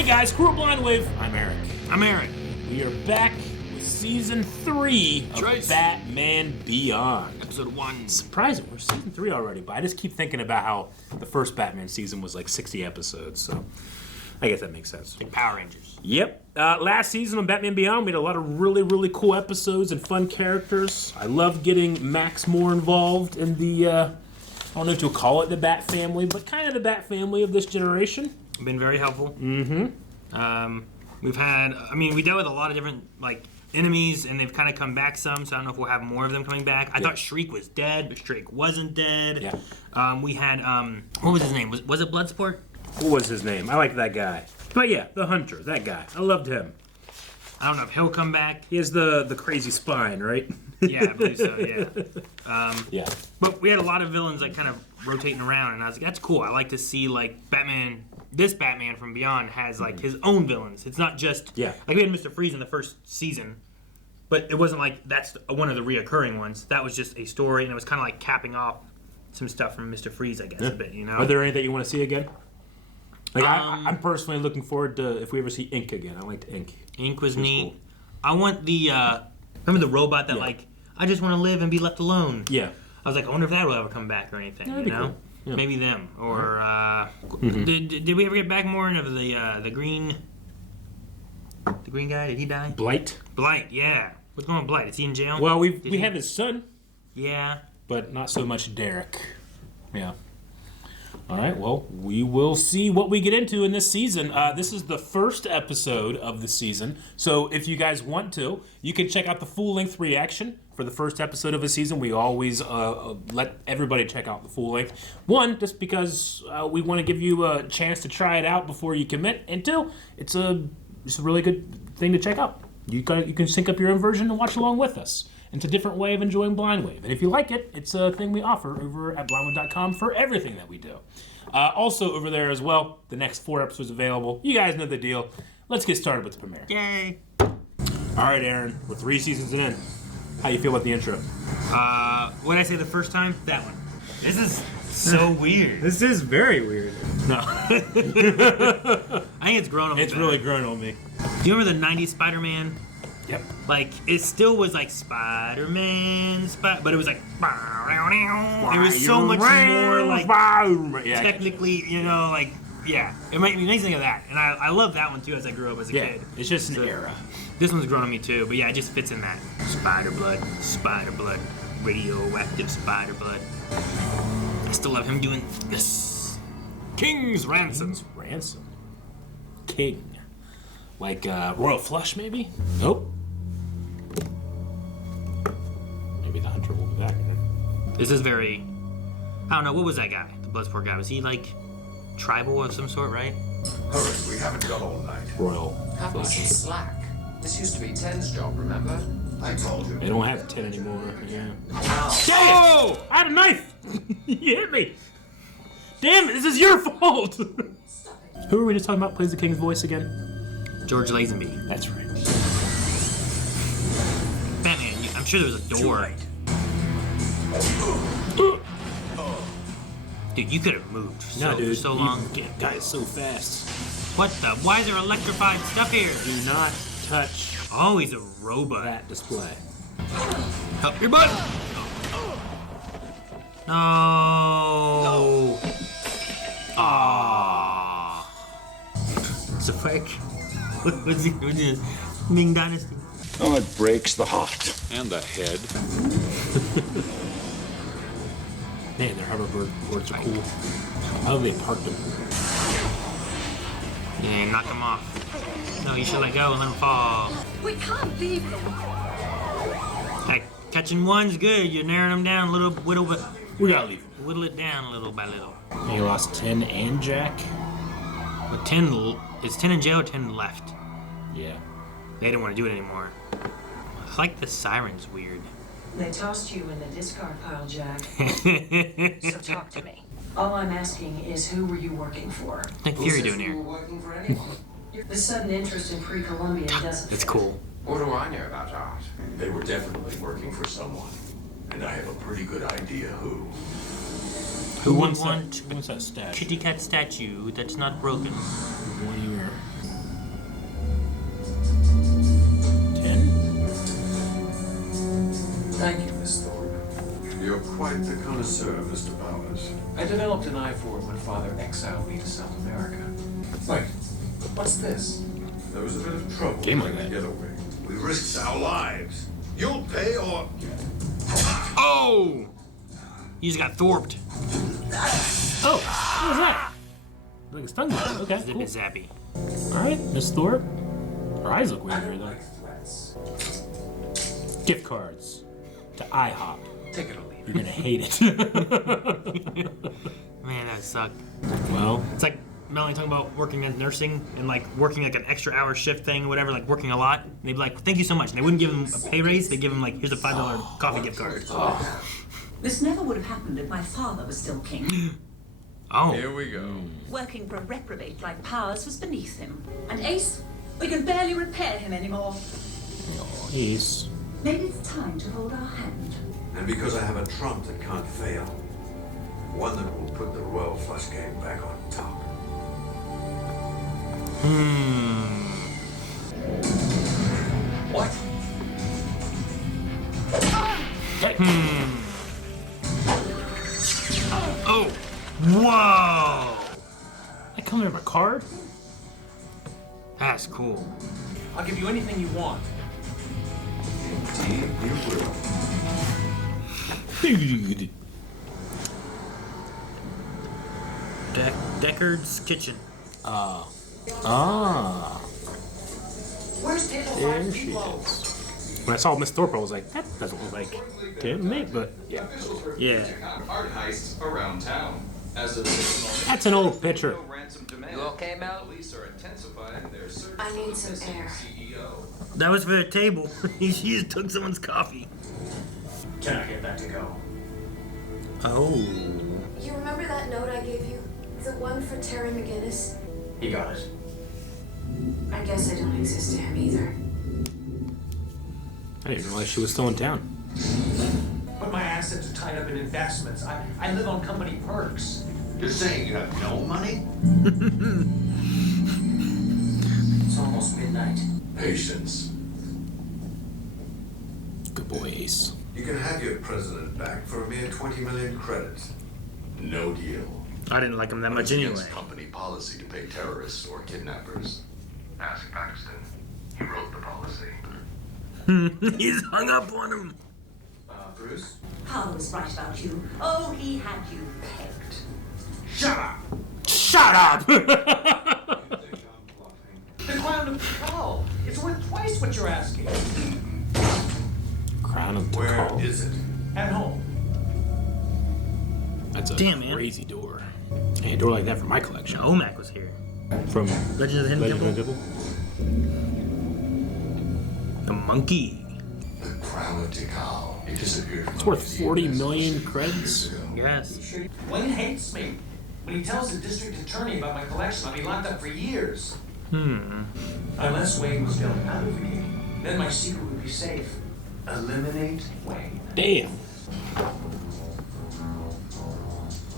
Hey guys, crew of Blind Wave. I'm Eric. I'm Eric. We are back with season 3 of Batman Beyond. Episode 1. Surprising, we're season 3 already, but I just keep thinking about how the first Batman season was like 60 episodes, so I guess that makes sense. Like Power Rangers. Yep. Last season on Batman Beyond, we had a lot of really cool episodes and fun characters. I love getting Max more involved in the, I don't know if to call it the Bat family, but kind of the Bat family of this generation. Been very helpful. Mm-hmm. We've had, we dealt with a lot of different, enemies, and they've kind of come back some, so I don't know if we'll have more of them coming back. I thought Shriek was dead, but Shriek wasn't dead. Yeah. We had, what was his name? Was it Bloodsport? What was his name? I like that guy. But yeah, the Hunter, that guy. I loved him. I don't know if he'll come back. He has the crazy spine, right? Yeah, I believe so, yeah. Yeah. But we had a lot of villains, kind of rotating around, and I was like, that's cool. I like to see, Batman... This Batman from Beyond has his own villains. It's not just we had Mr. Freeze in the first season, but it wasn't like that's one of the reoccurring ones. That was just a story, and it was kind of capping off some stuff from Mr. Freeze, I guess, a bit. Are there any that you want to see again? I'm personally looking forward to if we ever see Ink again. I liked Ink. Ink was neat. Cool. I want the remember the robot that I just want to live and be left alone. Yeah. I was like, I wonder if that will ever come back or anything. That'd be cool. Yeah. Maybe them, or did we ever get back more into the green guy? Did he die? Blight, yeah. What's going on with Blight? Is he in jail? Well, we have his son. Yeah, but not so much Derek. Yeah. All right. Well, we will see what we get into in this season. This is the first episode of the season, so if you guys want to, you can check out the full-length reaction. For the first episode of a season, we always let everybody check out the full length. One, just because we want to give you a chance to try it out before you commit, and two, it's a really good thing to check out. You can sync up your own version and watch along with us. It's a different way of enjoying Blind Wave, and if you like it, it's a thing we offer over at blindwave.com for everything that we do. Also over there as well, the next 4 episodes available. You guys know the deal. Let's get started with the premiere. Yay! All right, Aaron, we're 3 seasons in. How you feel about the intro? What did I say the first time? That one. This is so weird. This is very weird. No. I think it's grown on me. It's really grown on me. Do you remember the 90s Spider-Man? Yep. It still was Spider-Man, but it was it was so much more technically, yeah. It might be amazing of that. And I love that one too as I grew up as a kid. It's just an era. This one's grown on me too, but yeah, it just fits in that. Spider blood, radioactive spider blood. I still love him doing this. King's Ransom. King. Like Royal Flush, maybe? Nope. Maybe the Hunter will be back. This is very... I don't know, what was that guy? The Bloodsport guy. Was he tribal of some sort, right? Hurry, we haven't got all night. Royal Cut me some slack. This used to be Ten's job, remember? I told you. They don't have 10 anymore. Yeah. Ow. Dang it! Oh! I had a knife! You hit me! Damn it, this is your fault! Who were we just talking about plays the King's voice again? George Lazenby. That's right. Batman, I'm sure there was a door. Dude, you could have moved for so long. Guy is so fast. What the? Why is there electrified stuff here? Do not touch Oh, he's a robot. that display. Help your butt! No! Ah! It's a fake. What's he doing? Ming Dynasty. Oh, it breaks the heart. And the head. Man, their hoverboard boards are cool. How have they parked them? Yeah, knock him off. No, you should let go and let him fall. We can't leave him. Hey, catching one's good. You're narrowing them down a little bit. We gotta leave. Whittle it down little by little. He lost 10 and Jack. But 10, is 10 in jail or 10 left? Yeah. They didn't want to do it anymore. I like the siren's weird. They tossed you in the discard pile, Jack. So talk to me. All I'm asking is, who were you working for? Nick Fury doing here? Working for anyone. The sudden interest in pre-Columbian doesn't It's fit. cool. What do I know about art? They were definitely working for someone. And I have a pretty good idea who. Who wants would want that statue? kitty cat statue that's not broken? 1 year. Thank you, Miss Thorpe. You're quite the connoisseur, Mr. Bowers. I developed an eye for it when Father exiled me to South America. Wait, what's this? There was a bit of trouble Game trying like to that. get away. We risked our lives. You'll pay or... Oh! You just got Thorped. Oh, what was that? Like a stun gun. Okay, Zip cool. it zappy. All right, Miss Thorpe. Her eyes look weird here, though. Threats. Gift cards to IHOP. Take it or leave You're it. gonna hate it. Man, that sucked. Well, It's like Melanie talking about working as nursing and like working like an extra hour shift thing or whatever, like working a lot. And they'd be like, thank you so much. And they wouldn't give them a pay raise, they'd give them like, here's a $5 coffee gift card. This never would have happened if my father was still king. Oh. Here we go. Working for a reprobate like Powers was beneath him. And Ace, we can barely repair him anymore. Ace. Maybe it's time to hold our hand. And because I have a trump that can't fail. One that will put the royal flush game back on top. What? Oh. Whoa. That coming in my card? That's cool. I'll give you anything you want. Indeed, you will. Deckard's kitchen. Ah. Where's table There 5 she meatloaf? is. When I saw Miss Thorpe, I was like, that doesn't look like Tim, mate, but yeah. Yeah. Art heists around town. As of this moment, That's an old picture. no ransom demand. You okay, Mel? Police are intensifying their search I need for some missing air. CEO. That was for the table. He just took someone's coffee. Can I get that to go? Oh. You remember that note I gave you? The one for Terry McGinnis? You got it. I guess I don't exist to him either. I didn't realize she was still in town. But my assets are tied up in investments. I live on company perks. You're saying you have no money? It's almost midnight. Patience. Good boy, Ace. You can have your president back for a mere 20 million credits. No deal. I didn't like him that much anyway. company policy to pay terrorists or kidnappers. Ask Paxton. He wrote the policy. He's hung up on him. Bruce? Powers was right about you. Oh, he had you pegged. Shut up! Shut up! The crown of Tikal. It's worth twice what you're asking. Crown of Where Tikal. is it? At home. That's a Damn, man. crazy door. Hey, a door like that from my collection. OMAC was here. From Legend of the Hidden Legend of the Temple. Temple? The monkey. The crown of Tikal. It disappeared from It's worth 40 million credits. Yes. Wayne hates me. When he tells the district attorney about my collection, I'll be locked up for years. Unless Wayne was still out of the game, then my secret would be safe. Eliminate Wayne. Damn.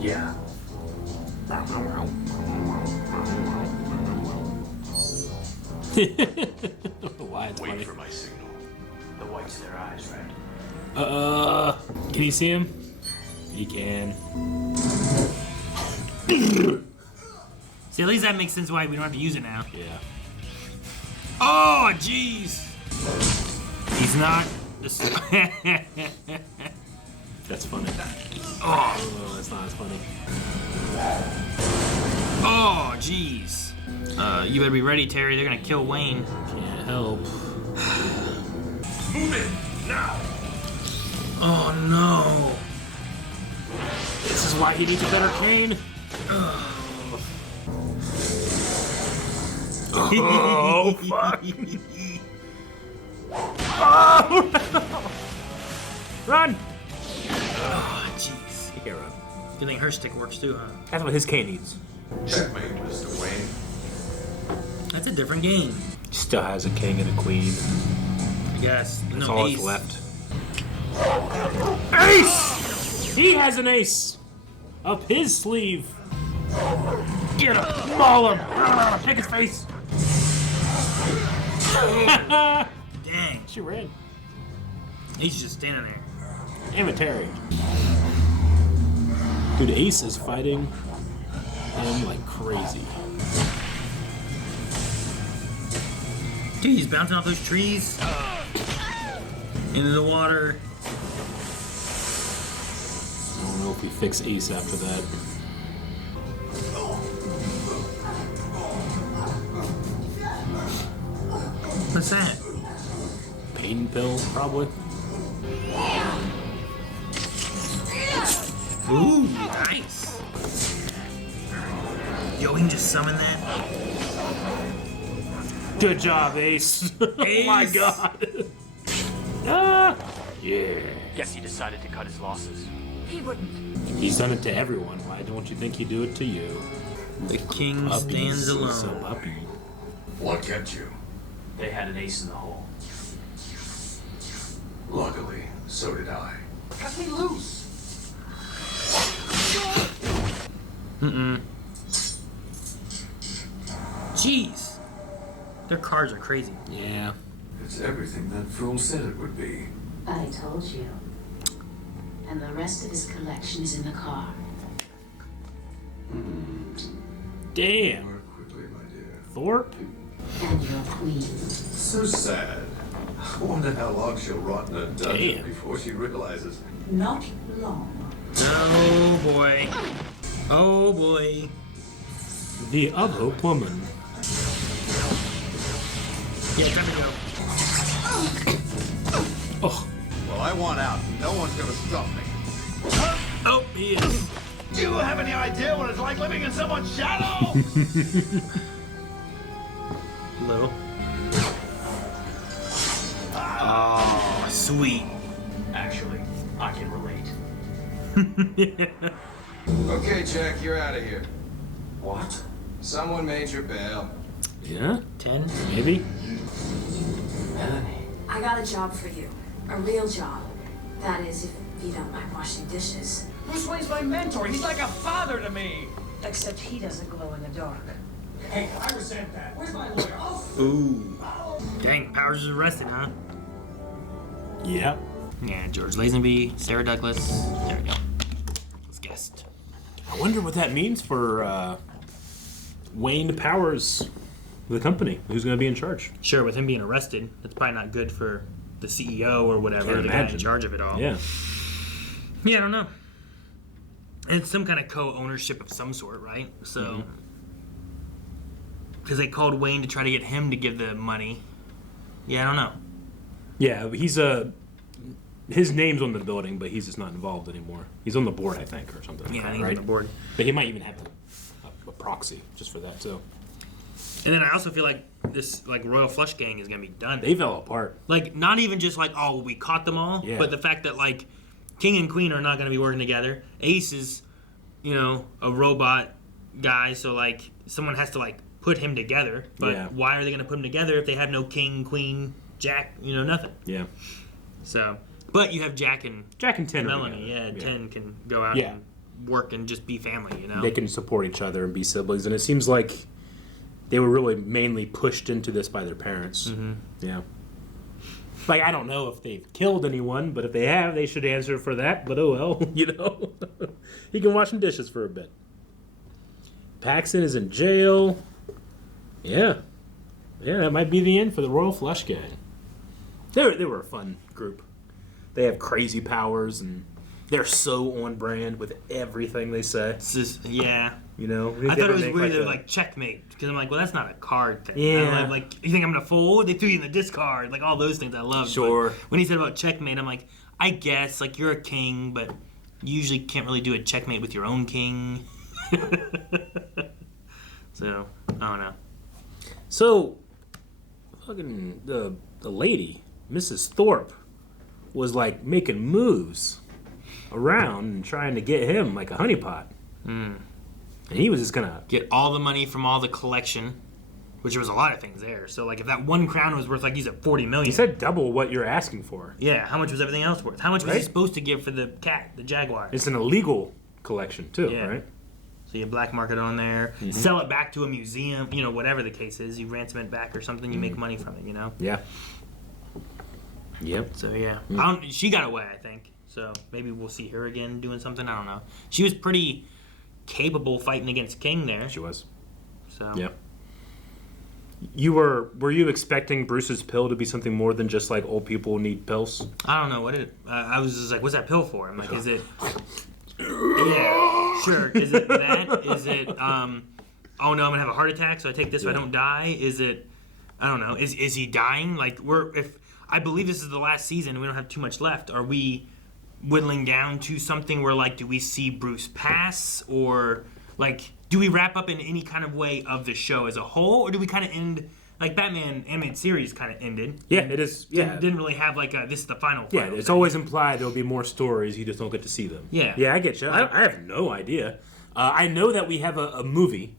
Yeah. Why it's funny. For my signal. The whites of their eyes, right? Can you see him? He can. See, at least that makes sense why we don't have to use it now. Yeah. Oh, jeez. He's not. This. That's funny. Oh. That's not as funny. Oh, jeez. You better be ready, Terry. They're gonna kill Wayne. Can't help. Move in now. Oh no. This is why he needs a better cane. Oh fuck. Run! Oh jeez. He can't run. Good thing her stick works too, huh? That's what his cane needs. Checkmate, Mr. Wayne. That's a different game. Still has a king and a queen. Yes. That's No all ace. that's left. Ace! He has an ace! Up his sleeve. Get him! Maul him! Pick his face! Dang. She ran. He's just standing there. Damn it, Terry. Dude, Ace is fighting him like crazy. Dude, he's bouncing off those trees. Into the water. I don't know if we fix Ace after that. What's that? Pain pill, probably. Ooh, nice. Yo, we can just summon that. Good job, Ace. Oh my god. Ah, yeah. Guess he decided to cut his losses. He wouldn't. He's done it to everyone. Why don't you think he'd do it to you? The king stands alone. So uppy. What kept you? They had an ace in the hole. Luckily, so did I. Cut me loose. Jeez. Their cards are crazy. Yeah. It's everything that fool said it would be. I told you. And the rest of his collection is in the car. Damn. Work quickly, my dear. Thorpe? And your queen. So sad. I wonder how long she'll rot in a dungeon Damn. before she realizes. Not long. Oh boy. Oh boy. The other woman. Yeah, time to go. Oh. Well, I want out. No one's gonna stop me. Oh, he is. Do you have any idea what it's like living in someone's shadow? Little. Oh, sweet. Actually, I can relate. Okay, Jack, you're out of here. What? Someone made your bail. Yeah? 10? Maybe? Melanie. I got a job for you. A real job. That is, if you don't mind washing dishes. Bruce Wayne's my mentor. He's like a father to me. Except he doesn't glow in the dark. Hey, I resent that. Where's my lawyer? Ooh. Dang, Powers is arrested, huh? Yeah. Yeah, George Lazenby, Sarah Douglas. There we go. Let's guessed. I wonder what that means for Wayne Powers, the company. Who's going to be in charge? Sure, with him being arrested, that's probably not good for the CEO or whatever, Can't the guy in imagine. charge of it all. Yeah. Yeah, I don't know. It's some kind of co-ownership of some sort, right? So, because they called Wayne to try to get him to give the money. Yeah, I don't know. Yeah, he's his name's on the building, but he's just not involved anymore. He's on the board, I think, or something. Yeah, he's right? on the board. But he might even have a proxy just for that too. And then I also feel like this Royal Flush Gang is gonna be done. They fell apart. Like, not even just like, oh, we caught them all, Yeah. but the fact that like King and Queen are not gonna be working together. Ace is, a robot guy, so like someone has to like put him together. But Yeah. why are they gonna put him together if they have no King, Queen, Jack? Nothing. Yeah. So, but you have Jack and 10 are Melanie. together. Yeah, 10 can go out Yeah. and work and just be family. They can support each other and be siblings, and it seems like they were really mainly pushed into this by their parents. Mm-hmm. Yeah. Like, I don't know if they've killed anyone, but if they have, they should answer for that. But oh well, he can wash some dishes for a bit. Paxton is in jail. Yeah. Yeah, that might be the end for the Royal Flush Gang. They were a fun group. They have crazy powers, and they're so on brand with everything they say. It's just, yeah. I I thought it was weird they were like checkmate, because I'm like, well, that's not a card thing. Yeah. I'm like, you think I'm gonna fold? They threw you in the discard, like all those things I love. Sure. When he said about checkmate, I'm like, I guess like you're a king, but you usually can't really do a checkmate with your own king. So I don't know. So, fucking the lady, Mrs. Thorpe, was like making moves around and trying to get him like a honeypot. And he was just gonna Get all the money from all the collection, which there was a lot of things there. So like if that one crown was worth like he's at 40 million. He said double what you're asking for. Yeah, how much was everything else worth? How much was he Right. supposed to give for the cat, the jaguar? It's an illegal collection too, Yeah. right? So you black market on there, sell it back to a museum, whatever the case is. You ransom it back or something, you make money from it, Yeah. Yep. So yeah, I don't, she got away, I think. So maybe we'll see her again doing something. I don't know. She was pretty capable fighting against King there. She was. So yeah. Were you expecting Bruce's pill to be something more than just like old people need pills? I don't know what it. I was just like, what's that pill for? I'm like, is it? Yeah, sure. Is it that? Is it? Oh no, I'm gonna have a heart attack, so I take this so I don't die. Is it? I don't know. Is he dying? Like if I believe this is the last season, and we don't have too much left. Are we whittling down to something where like, do we see Bruce pass, or like, do we wrap up in any kind of way of the show as a whole, or do we kind of end like Batman animated series kind of ended? Yeah, it is. Yeah, didn't really have like a this is the final. Yeah, it's always implied there'll be more stories. You just don't get to see them. Yeah, yeah, I get you. I have no idea. I know that we have a movie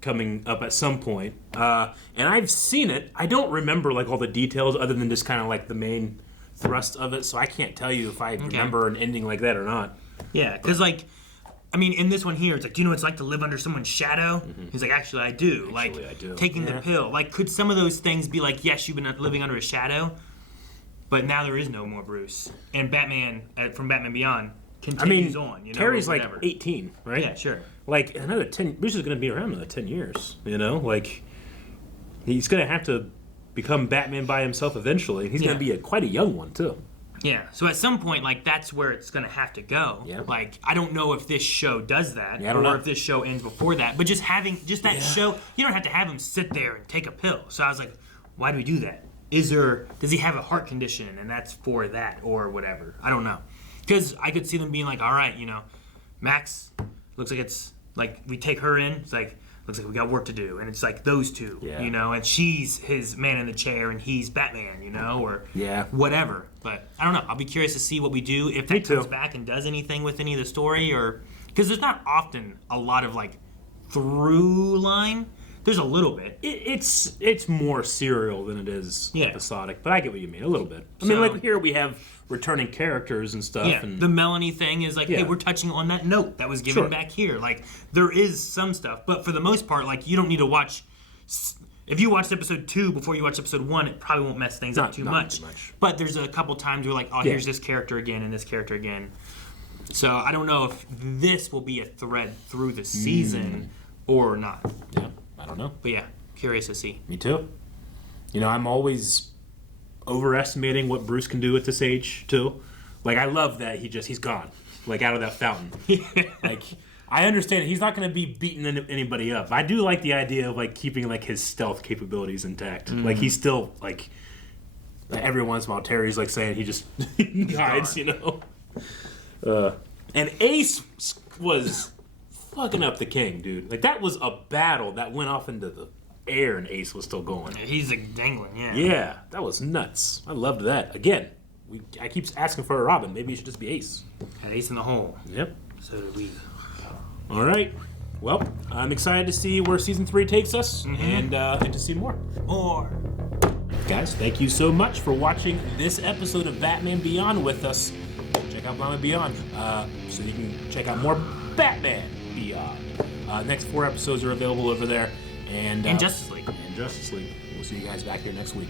coming up at some point, and I've seen it. I don't remember like all the details other than just kind of like the main thrust of it, so I can't tell you if I remember an ending like that or not. Yeah, because like, I mean, in this one here, it's like, do you know what it's like to live under someone's shadow? He's like, actually, I do. I do. Taking the pill. Like, could some of those things be like, yes, you've been living under a shadow, but now there is no more Bruce. And Batman, from Batman Beyond, continues on. You know, Terry's like 18, right? Yeah, sure. Like, another 10, Bruce is going to be around another 10 years, you know? Like, he's going to have to become Batman by himself eventually. He's going to be quite a young one, too. Yeah, so at some point, like, that's where it's going to have to go. Yeah. Like, I don't know if this show does that, or if this show ends before that, but just having, that show, you don't have to have him sit there and take a pill. So I was like, why do we do that? Does he have a heart condition, and that's for that, or whatever? I don't know. Because I could see them being like, all right, you know, Max, looks like it's, like, we take her in, it's like, looks like we got work to do, and it's like those two, you know, and she's his man in the chair, and he's Batman, you know, or whatever. But I don't know. I'll be curious to see what we do if that comes back and does anything with any of the story, or because there's not often a lot of like through line. There's a little bit. It's more serial than it is episodic, but I get what you mean a little bit. I mean, like here we have returning characters and stuff. Yeah, and the Melanie thing is like, hey, we're touching on that note that was given back here. Like, there is some stuff, but for the most part, like, you don't need to watch. If you watched episode 2 before you watch episode 1, it probably won't mess things up too much. But there's a couple times where like, oh, here's this character again and this character again. So I don't know if this will be a thread through the season or not. Yeah, I don't know. But yeah, curious to see. Me too. You know, I'm always overestimating what Bruce can do at this age too. Like, I love that he's gone, like out of that fountain. Like, I understand he's not going to be beating anybody up. I do like the idea of like keeping like his stealth capabilities intact. Like, he's still like every once in a while Terry's like saying he just hides, you know. And Ace was fucking up the King, dude. Like, that was a battle that went off into the air, and Ace was still going. He's like dangling, Yeah, that was nuts. I loved that. Again, I keep asking for a Robin. Maybe it should just be Ace. Had Ace in the hole. Yep. So did we. All right. Well, I'm excited to see where season 3 takes us, and to see more. Guys, thank you so much for watching this episode of Batman Beyond with us. Check out Batman Beyond so you can check out more Batman Beyond. Next 4 episodes are available over there. And Justice League. And Justice League. We'll see you guys back here next week.